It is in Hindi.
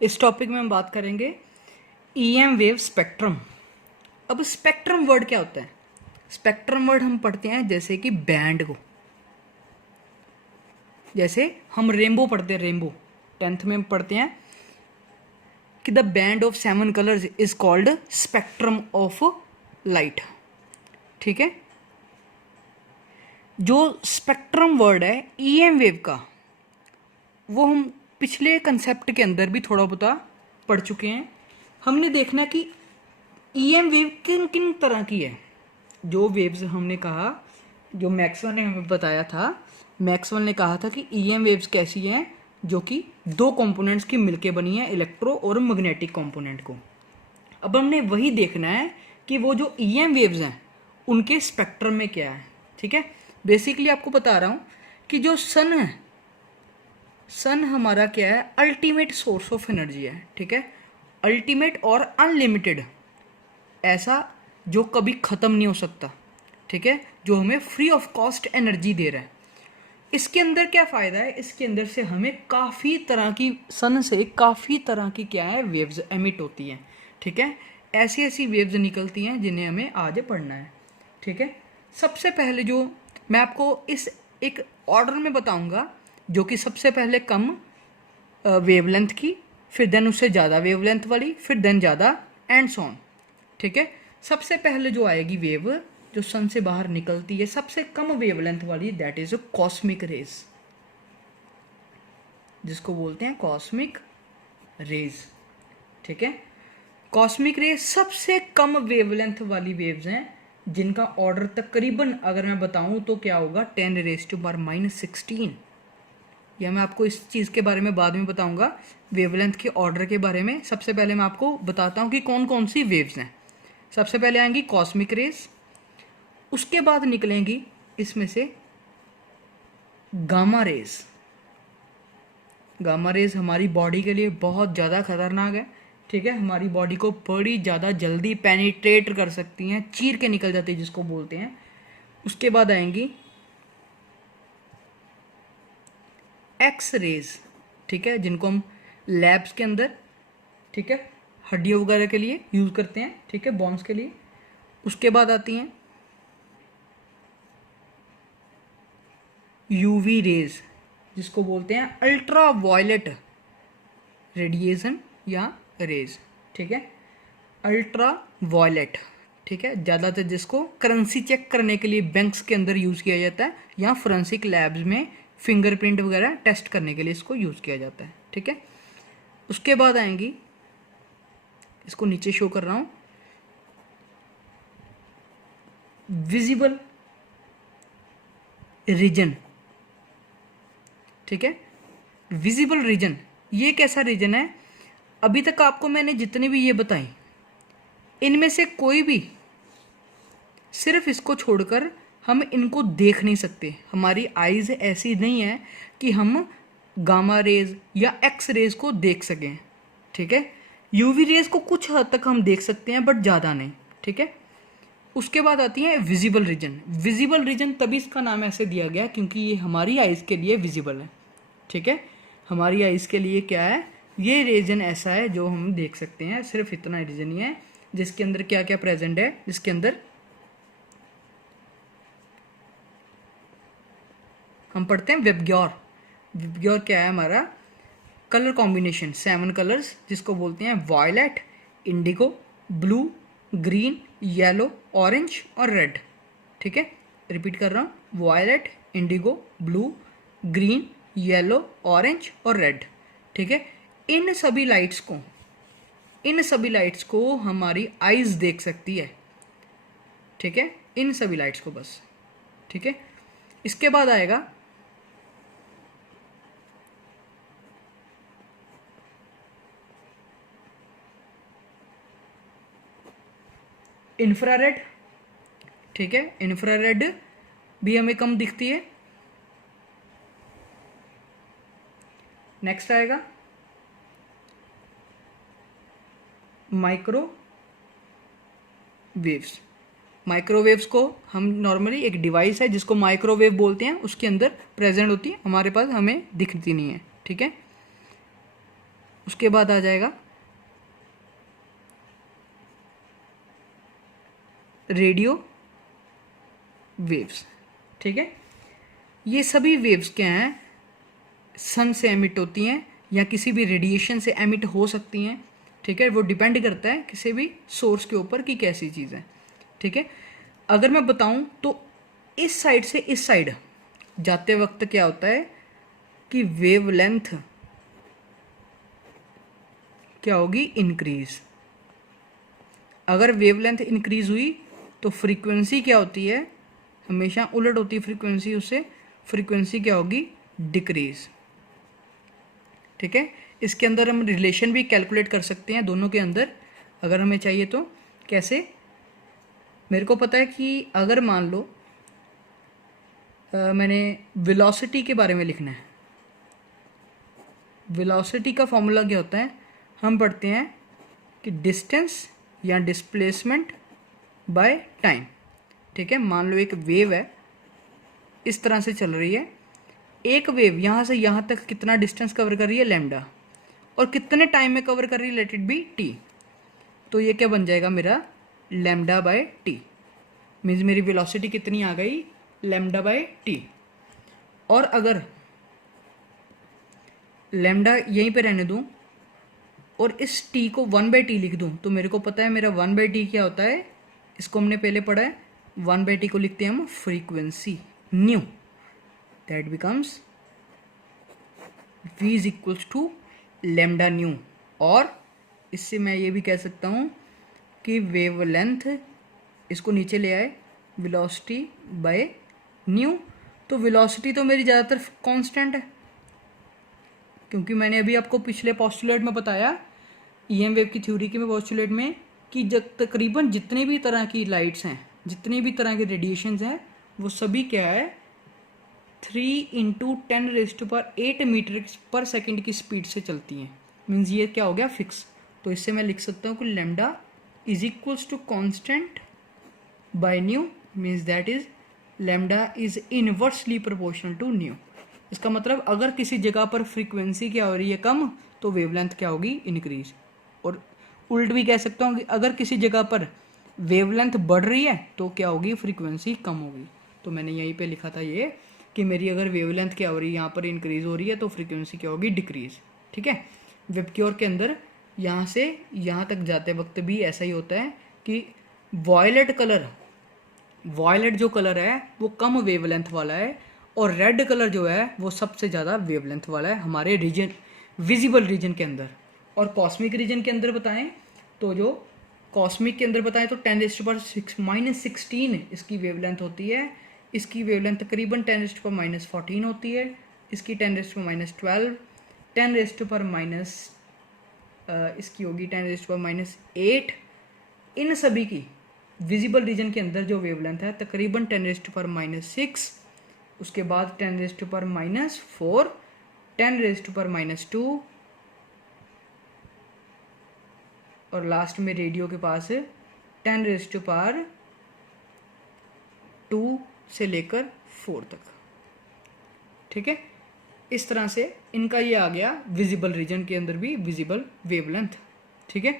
इस टॉपिक में हम बात करेंगे ईएम वेव स्पेक्ट्रम। अब स्पेक्ट्रम वर्ड क्या होता है? स्पेक्ट्रम वर्ड हम पढ़ते हैं जैसे कि बैंड को, जैसे हम रेनबो पढ़ते हैं, रेनबो 10th में हम पढ़ते हैं कि the band of 7 colours is called spectrum of light. ठीक है, जो स्पेक्ट्रम वर्ड है ईएम वेव का, वो हम पिछले कंसेप्ट के अंदर भी थोड़ा बहुत पढ़ चुके हैं। हमने देखना कि ईएम वेव किन किन तरह की है। जो वेव्स हमने कहा, जो मैक्सवेल ने हमें बताया था, मैक्सवेल ने कहा था कि ईएम वेव्स कैसी हैं, जो कि दो कंपोनेंट्स की मिलके बनी है, इलेक्ट्रो और मैग्नेटिक कंपोनेंट को। अब हमने वही देखना है कि वो जो ईएम वेव्स हैं उनके स्पेक्ट्रम में क्या है। ठीक है, बेसिकली आपको बता रहा हूँ कि जो सन है, सन हमारा क्या है, अल्टीमेट सोर्स ऑफ एनर्जी है। ठीक है, अल्टीमेट और अनलिमिटेड, ऐसा जो कभी ख़त्म नहीं हो सकता। ठीक है, जो हमें फ्री ऑफ कॉस्ट एनर्जी दे रहा है। इसके अंदर क्या फ़ायदा है, इसके अंदर से हमें काफ़ी तरह की, सन से काफ़ी तरह की क्या है, वेव्स एमिट होती हैं। ठीक है, ऐसी ऐसी वेव्स निकलती हैं जिन्हें हमें आज पढ़ना है। ठीक है, सबसे पहले जो मैं आपको इस एक ऑर्डर में बताऊंगा, जो कि सबसे पहले कम वेवलेंथ की, फिर देन उससे ज़्यादा वेवलेंथ वाली, फिर देन ज़्यादा, एंड सो ऑन। ठीक है, सबसे पहले जो आएगी वेव जो सन से बाहर निकलती है, सबसे कम वेवलेंथ वाली, दैट इज कॉस्मिक रेज, जिसको बोलते हैं कॉस्मिक रेज। ठीक है, कॉस्मिक रेज सबसे कम वेवलेंथ वाली वेव्स हैं, जिनका ऑर्डर तकरीबन अगर मैं बताऊं तो क्या होगा, 10⁻⁻16। या मैं आपको इस चीज़ के बारे में बाद में बताऊंगा, वेवलेंथ के ऑर्डर के बारे में। सबसे पहले मैं आपको बताता हूँ कि कौन कौन सी वेव्स हैं। सबसे पहले आएंगी कॉस्मिक रेज, उसके बाद निकलेंगी इसमें से गामा रेज। गामा रेज हमारी बॉडी के लिए बहुत ज़्यादा खतरनाक है। ठीक है, हमारी बॉडी को बड़ी ज़्यादा जल्दी पेनिट्रेट कर सकती हैं, चीर के निकल जाती है, जिसको बोलते हैं। उसके बाद आएंगी एक्स रेज। ठीक है, जिनको हम लैब्स के अंदर, ठीक है, हड्डियों वगैरह के लिए यूज़ करते हैं। ठीक है, बॉन्स के लिए। उसके बाद आती हैं यूवी रेज, जिसको बोलते हैं अल्ट्रा वायलेट रेडिएशन या रेज। ठीक है, अल्ट्रा वायलेट। ठीक है, ज़्यादातर जिसको करेंसी चेक करने के लिए बैंक्स के अंदर यूज़ किया जाता है, या फोरेंसिक लैब्स में फिंगरप्रिंट वगैरह टेस्ट करने के लिए इसको यूज़ किया जाता है। ठीक है, उसके बाद आएंगी, इसको नीचे शो कर रहा हूँ, विजिबल रीजन। ठीक है, विजिबल रीजन ये कैसा रीजन है? अभी तक आपको मैंने जितने भी ये बताई, इनमें से कोई भी, सिर्फ इसको छोड़कर हम इनको देख नहीं सकते। हमारी आइज़ ऐसी नहीं है कि हम गामा रेज या एक्स रेज को देख सकें। ठीक है, यूवी रेज को कुछ हद तक हम देख सकते हैं, बट ज़्यादा नहीं। ठीक है, उसके बाद आती है विजिबल रीजन। विजिबल रीजन तभी इसका नाम ऐसे दिया गया क्योंकि ये हमारी आइज़ के लिए विजिबल है। ठीक है, हमारी आइज़ के लिए क्या है, ये रीजन ऐसा है जो हम देख सकते हैं। सिर्फ इतना रीजन ही है जिसके अंदर क्या क्या प्रेजेंट है। जिसके अंदर हम पढ़ते हैं वेबग्योर। वेबग्योर क्या है हमारा, कलर कॉम्बिनेशन, 7 कलर्स, जिसको बोलते हैं violet, indigo, blue, green, yellow, orange और रेड। ठीक है, रिपीट कर रहा हूँ, violet, indigo, blue, green, yellow, orange और रेड। ठीक है, इन सभी लाइट्स को, इन सभी लाइट्स को हमारी आइज देख सकती है। ठीक है, इन सभी लाइट्स को बस। ठीक है, इसके बाद आएगा इंफ्रारेड। ठीक है, इंफ्रारेड भी हमें कम दिखती है। नेक्स्ट आएगा माइक्रोवेव्स। माइक्रोवेव्स को हम नॉर्मली, एक डिवाइस है जिसको माइक्रोवेव बोलते हैं, उसके अंदर प्रेजेंट होती है, हमारे पास हमें दिखती नहीं है। ठीक है, उसके बाद आ जाएगा रेडियो वेव्स। ठीक है, ये सभी वेव्स क्या हैं, सन से एमिट होती हैं या किसी भी रेडिएशन से एमिट हो सकती हैं। ठीक है, वो डिपेंड करता है किसी भी सोर्स के ऊपर कि कैसी चीज़ है। ठीक है, अगर मैं बताऊं तो इस साइड से इस साइड जाते वक्त क्या होता है कि वेवलेंथ क्या होगी, इंक्रीज। अगर वेवलेंथ इंक्रीज हुई तो फ्रीक्वेंसी क्या होती है, हमेशा उलट होती है फ्रीक्वेंसी, उससे फ्रीक्वेंसी क्या होगी, डिक्रीज। ठीक है, इसके अंदर हम रिलेशन भी कैलकुलेट कर सकते हैं दोनों के अंदर, अगर हमें चाहिए तो। कैसे, मेरे को पता है कि अगर मान लो मैंने वेलोसिटी के बारे में लिखना है, वेलोसिटी का फॉर्मूला क्या होता है, हम पढ़ते हैं कि डिस्टेंस या डिस्प्लेसमेंट बाय टाइम। ठीक है, मान लो एक वेव है, इस तरह से चल रही है, एक वेव यहाँ से यहाँ तक कितना डिस्टेंस कवर कर रही है, लैम्डा, और कितने टाइम में कवर कर रही है, लेट इट बी टी। तो ये क्या बन जाएगा मेरा, लैम्डा बाय टी, मीन्स मेरी वेलोसिटी कितनी आ गई, लैम्डा बाय टी। और अगर लैम्डा यहीं पे रहने दूं और इस टी को 1/t लिख दूं, तो मेरे को पता है मेरा 1/t क्या होता है, इसको हमने पहले पढ़ा है, 1/t को लिखते हैं हम frequency nu, that becomes v is equals to lambda nu. और इससे मैं ये भी कह सकता हूँ कि वेवलेंथ, इसको नीचे ले आए, वेलोसिटी बाय न्यू, तो वेलोसिटी तो मेरी ज़्यादातर कांस्टेंट है, क्योंकि मैंने अभी आपको पिछले पोस्टुलेट में बताया, ईएम वेव की थ्योरी के पोस्टुलेट में, कि जब तकरीबन जितने भी तरह की लाइट्स हैं, जितने भी तरह के रेडिएशंस हैं, वो सभी क्या है, 3 × 10⁸ मीटर पर सेकेंड की स्पीड से चलती हैं। मीन्स ये क्या हो गया, फिक्स। तो इससे मैं लिख सकता हूँ कि lambda is equals to constant by nu, means that is lambda is inversely proportional to nu. इसका मतलब अगर किसी जगह पर फ्रीक्वेंसी क्या हो रही है, कम, तो वेवलेंथ क्या होगी, इंक्रीज। और उल्ट भी कह सकता हूँ कि अगर किसी जगह पर वेवलेंथ बढ़ रही है तो क्या होगी, फ्रीक्वेंसी कम होगी। तो मैंने यहीं पे लिखा था ये कि मेरी अगर वेवलेंथ क्या हो रही है, यहाँ पर इंक्रीज हो रही है, तो फ्रीक्वेंसी क्या होगी, डिक्रीज। ठीक है, वेबक्योर के अंदर यहाँ से यहाँ तक जाते वक्त भी ऐसा ही होता है कि वॉयलेट कलर, वॉयलेट जो कलर है वो कम वेवलेंथ वाला है, और रेड कलर जो है वो सबसे ज़्यादा वेवलेंथ वाला है हमारे रीजन, विजिबल रीजन के अंदर। और कॉस्मिक रीजन के अंदर बताएं तो, जो कॉस्मिक के अंदर बताएं तो 10⁻⁻16 इसकी वेवलेंथ होती है। इसकी वेवलेंथ तकरीबन 10⁻⁻14 होती है। इसकी 10⁻⁻12, 10⁻⁻, इसकी होगी 10⁻⁻8। इन सभी की विजिबल रीजन के अंदर जो वेवलेंथ है तकरीबन 10⁻⁻6, उसके बाद 10⁻⁻4, 10⁻⁻2, और लास्ट में रेडियो के पास 10⁻2 से लेकर 4 तक। ठीक है, इस तरह से इनका ये आ गया विजिबल रीजन के अंदर भी विजिबल वेवलेंथ। ठीक है।